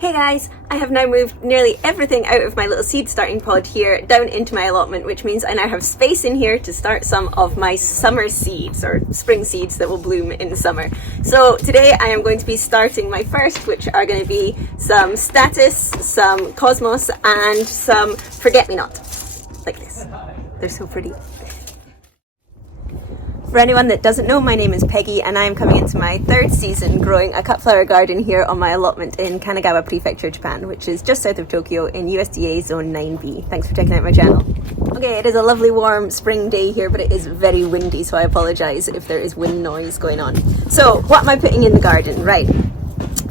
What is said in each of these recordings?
Hey guys, I have now moved nearly everything out of my little seed starting pod here down into my allotment, which means I now have space in here to start some of my summer seeds or spring seeds that will bloom in the summer. So today I am going to be starting my first, which are going to be some Statice, some Cosmos and some forget-me-not, like this. They're so pretty. For anyone that doesn't know, my name is Peggy and I am coming into my third season growing a cut flower garden here on my allotment in Kanagawa Prefecture, Japan, which is just south of Tokyo in USDA Zone 9B. Thanks for checking out my channel. Okay, it is a lovely warm spring day here, but it is very windy, so I apologise if there is wind noise going on. So, what am I putting in the garden? Right.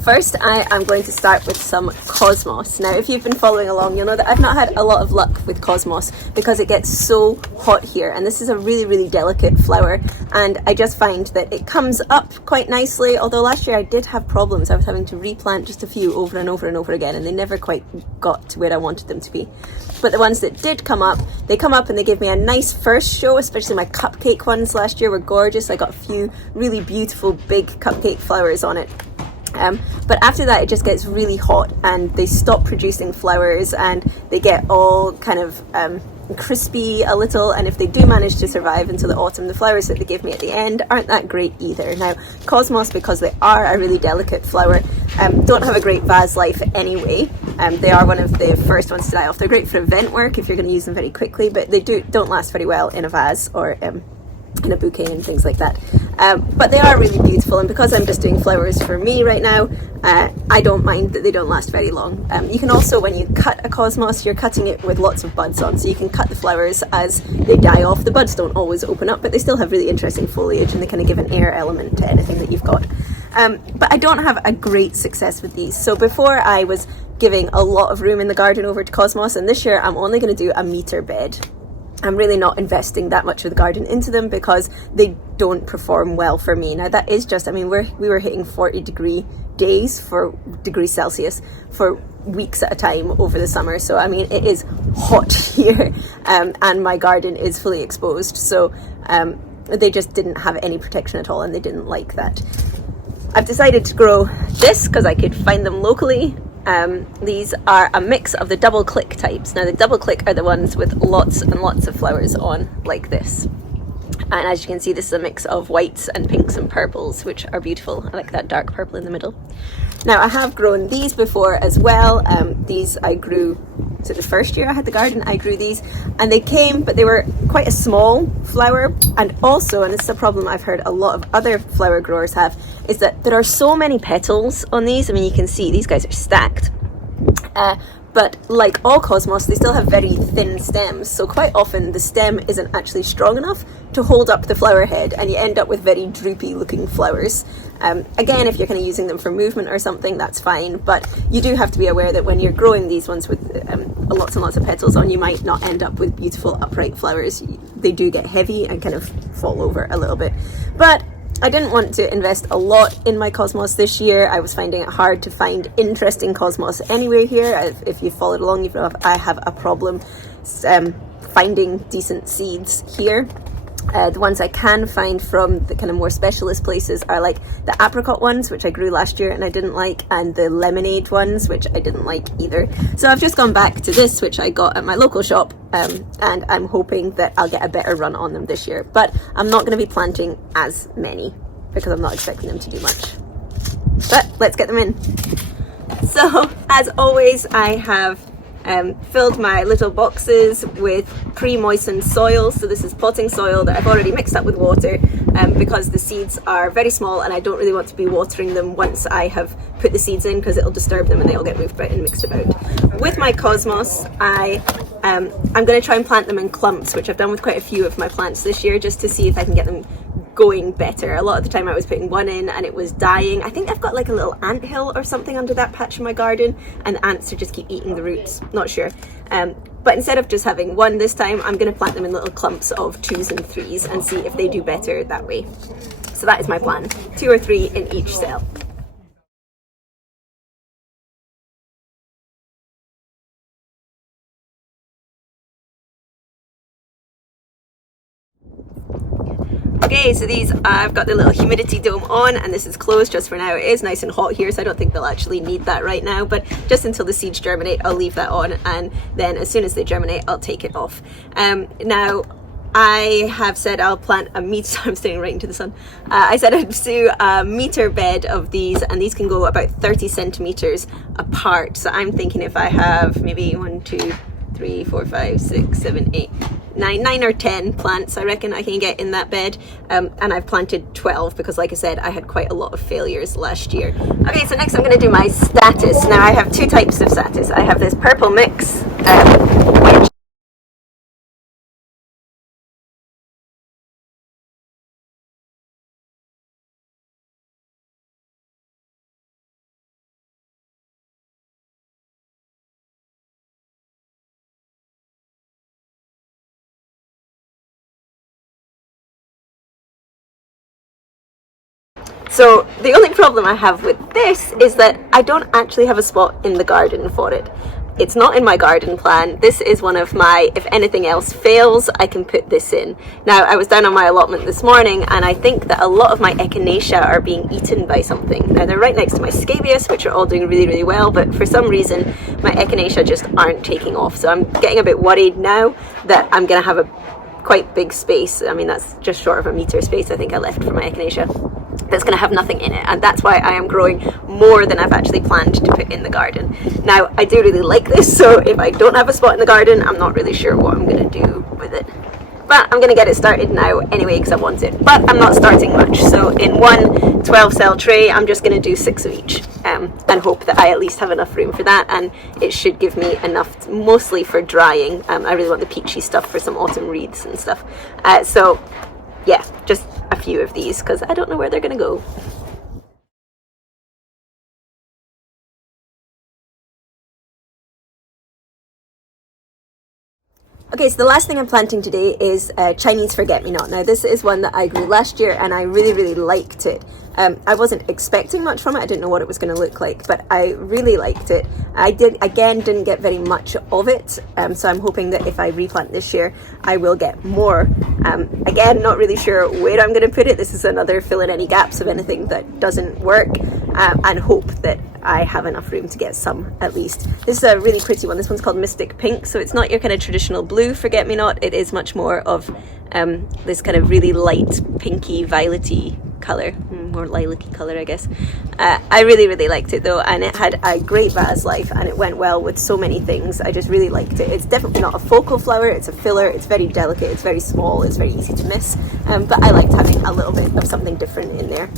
First, I am going to start with some Cosmos. Now, if you've been following along, you'll know that I've not had a lot of luck with Cosmos because it gets so hot here. And this is a really, really delicate flower. And I just find that it comes up quite nicely. Although last year I did have problems. I was having to replant just a few over and over and over again. And they never quite got to where I wanted them to be. But the ones that did come up, they come up and they give me a nice first show, especially my cupcake ones last year were gorgeous. I got a few really beautiful big cupcake flowers on it. But after that it just gets really hot and they stop producing flowers and they get all kind of crispy a little, and if they do manage to survive until the autumn, the flowers that they give me at the end aren't that great either. Now Cosmos, because they are a really delicate flower, don't have a great vase life anyway. They are one of the first ones to die off. They're great for event work if you're going to use them very quickly, but they don't last very well in a vase or in a bouquet and things like that. But they are really beautiful, and because I'm just doing flowers for me right now, I don't mind that they don't last very long. You can also, when you cut a Cosmos, you're cutting it with lots of buds on, so you can cut the flowers as they die off. The buds don't always open up, but they still have really interesting foliage and they kind of give an air element to anything that you've got. But I don't have a great success with these. So before I was giving a lot of room in the garden over to Cosmos, and this year I'm only going to do a metre bed. I'm really not investing that much of the garden into them because they don't perform well for me. Now that is just, I mean, we were hitting 40-degree days for degrees Celsius for weeks at a time over the summer. So I mean, it is hot here, and my garden is fully exposed. So they just didn't have any protection at all, and they didn't like that. I've decided to grow this because I could find them locally. These are a mix of the double click types. Now the double click are the ones with lots and lots of flowers on, like this. And as you can see, this is a mix of whites and pinks and purples, which are beautiful. I like that dark purple in the middle. Now I have grown these before as well. These I grew, so the first year I had the garden, I grew these, and they came, but they were quite a small flower. And also, and this is a problem I've heard a lot of other flower growers have, is that there are so many petals on these. I mean, you can see these guys are stacked. But like all Cosmos, they still have very thin stems, so quite often the stem isn't actually strong enough to hold up the flower head, and you end up with very droopy looking flowers. Again, if you're kind of using them for movement or something, that's fine, but you do have to be aware that when you're growing these ones with lots and lots of petals on, you might not end up with beautiful upright flowers. They do get heavy and kind of fall over a little bit. But I didn't want to invest a lot in my Cosmos this year. I was finding it hard to find interesting Cosmos anywhere here. If you followed along, you know I have a problem finding decent seeds here. The ones I can find from the kind of more specialist places are like the apricot ones, which I grew last year and I didn't like, and the lemonade ones, which I didn't like either. So I've just gone back to this, which I got at my local shop, and I'm hoping that I'll get a better run on them this year. But I'm not going to be planting as many because I'm not expecting them to do much. But let's get them in. So as always, I have filled my little boxes with pre-moistened soil. So this is potting soil that I've already mixed up with water because the seeds are very small and I don't really want to be watering them once I have put the seeds in, because it'll disturb them and they all get moved about and mixed about. With my Cosmos, I'm going to try and plant them in clumps, which I've done with quite a few of my plants this year, just to see if I can get them going better. A lot of the time I was putting one in and it was dying. I think I've got like a little ant hill or something under that patch of my garden, and the ants just keep eating the roots. Not sure. But instead of just having one this time, I'm going to plant them in little clumps of 2s and 3s and see if they do better that way. So that is my plan. 2 or 3 in each cell. Okay, so these, I've got the little humidity dome on, and this is closed just for now. It is nice and hot here, so I don't think they'll actually need that right now, but just until the seeds germinate, I'll leave that on, and then as soon as they germinate, I'll take it off. Now, I have said I'll plant a meter, I'm staring right into the sun. I said I'd do a meter bed of these, and these can go about 30 centimeters apart. So I'm thinking if I have maybe 1, 2, 3, 4, 5, 6, 7, 8, 9 or 10 plants I reckon I can get in that bed, and I've planted 12 because, like I said, I had quite a lot of failures last year. Okay, so next I'm going to do my Statice. Now I have two types of Statice. I have this purple mix, which so the only problem I have with this is that I don't actually have a spot in the garden for it. It's not in my garden plan. This is one of my, if anything else fails, I can put this in. Now, I was down on my allotment this morning, and I think that a lot of my echinacea are being eaten by something. Now, they're right next to my scabious, which are all doing really, really well, but for some reason, my echinacea just aren't taking off. So I'm getting a bit worried now that I'm gonna have a quite big space. I mean, that's just short of a meter space I think I left for my echinacea. That's going to have nothing in it, and that's why I am growing more than I've actually planned to put in the garden. Now, I do really like this, so if I don't have a spot in the garden, I'm not really sure what I'm going to do with it. But I'm going to get it started now anyway because I want it. But I'm not starting much, so in one 12-cell tray, I'm just going to do 6 of each, and hope that I at least have enough room for that, and it should give me enough, mostly for drying. I really want the peachy stuff for some autumn wreaths and stuff. So yeah, just a few of these because I don't know where they're going to go. Okay, so the last thing I'm planting today is Chinese forget-me-not. Now, this is one that I grew last year and I really, really liked it. I wasn't expecting much from it. I didn't know what it was going to look like, but I really liked it. I didn't get very much of it, so I'm hoping that if I replant this year, I will get more. Again, not really sure where I'm going to put it. This is another fill in any gaps of anything that doesn't work, and hope that I have enough room to get some at least. This is a really pretty one. This one's called Mystic Pink, so it's not your kind of traditional blue forget-me-not. It is much more of this kind of really light pinky violety colour, more lilac-y colour I guess. I really, really liked it though, and it had a great vase life and it went well with so many things. I just really liked it. It's definitely not a focal flower, it's a filler, it's very delicate, it's very small, it's very easy to miss, but I liked having a little bit of something different in there.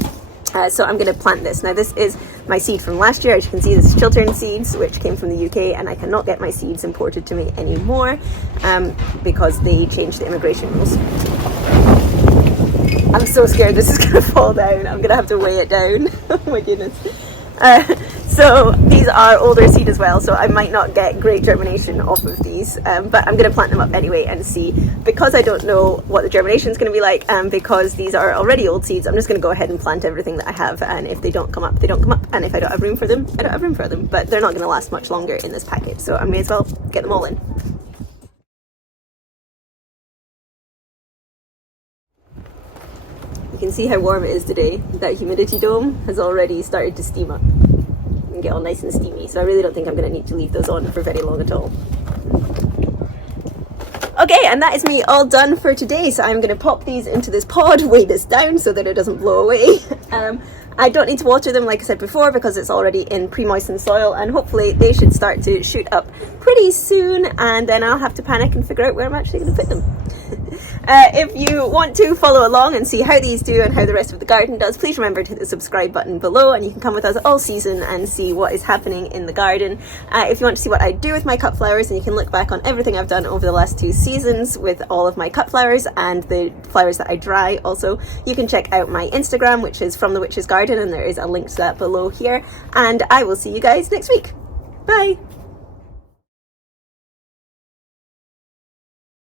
So I'm going to plant this. Now this is my seed from last year. As you can see, this is Chiltern seeds, which came from the UK, and I cannot get my seeds imported to me anymore because they changed the immigration rules. I'm so scared this is going to fall down. I'm going to have to weigh it down. Oh my goodness. So these are older seed as well, so I might not get great germination off of these, but I'm going to plant them up anyway and see. Because I don't know what the germination is going to be like, and because these are already old seeds, I'm just going to go ahead and plant everything that I have, and if they don't come up, they don't come up, and if I don't have room for them, I don't have room for them. But they're not going to last much longer in this packet, so I may as well get them all in. You can see how warm it is today. That humidity dome has already started to steam up and get all nice and steamy, so I really don't think I'm going to need to leave those on for very long at all. Okay, and that is me all done for today. So I'm going to pop these into this pod, weigh this down so that it doesn't blow away. I don't need to water them like I said before because it's already in pre-moistened soil, and hopefully they should start to shoot up pretty soon, and then I'll have to panic and figure out where I'm actually going to put them. If you want to follow along and see how these do and how the rest of the garden does, please remember to hit the subscribe button below, and you can come with us all season and see what is happening in the garden. If you want to see what I do with my cut flowers, and you can look back on everything I've done over the last 2 seasons with all of my cut flowers and the flowers that I dry also, you can check out my Instagram, which is From the Witch's Garden, and there is a link to that below here, and I will see you guys next week. Bye!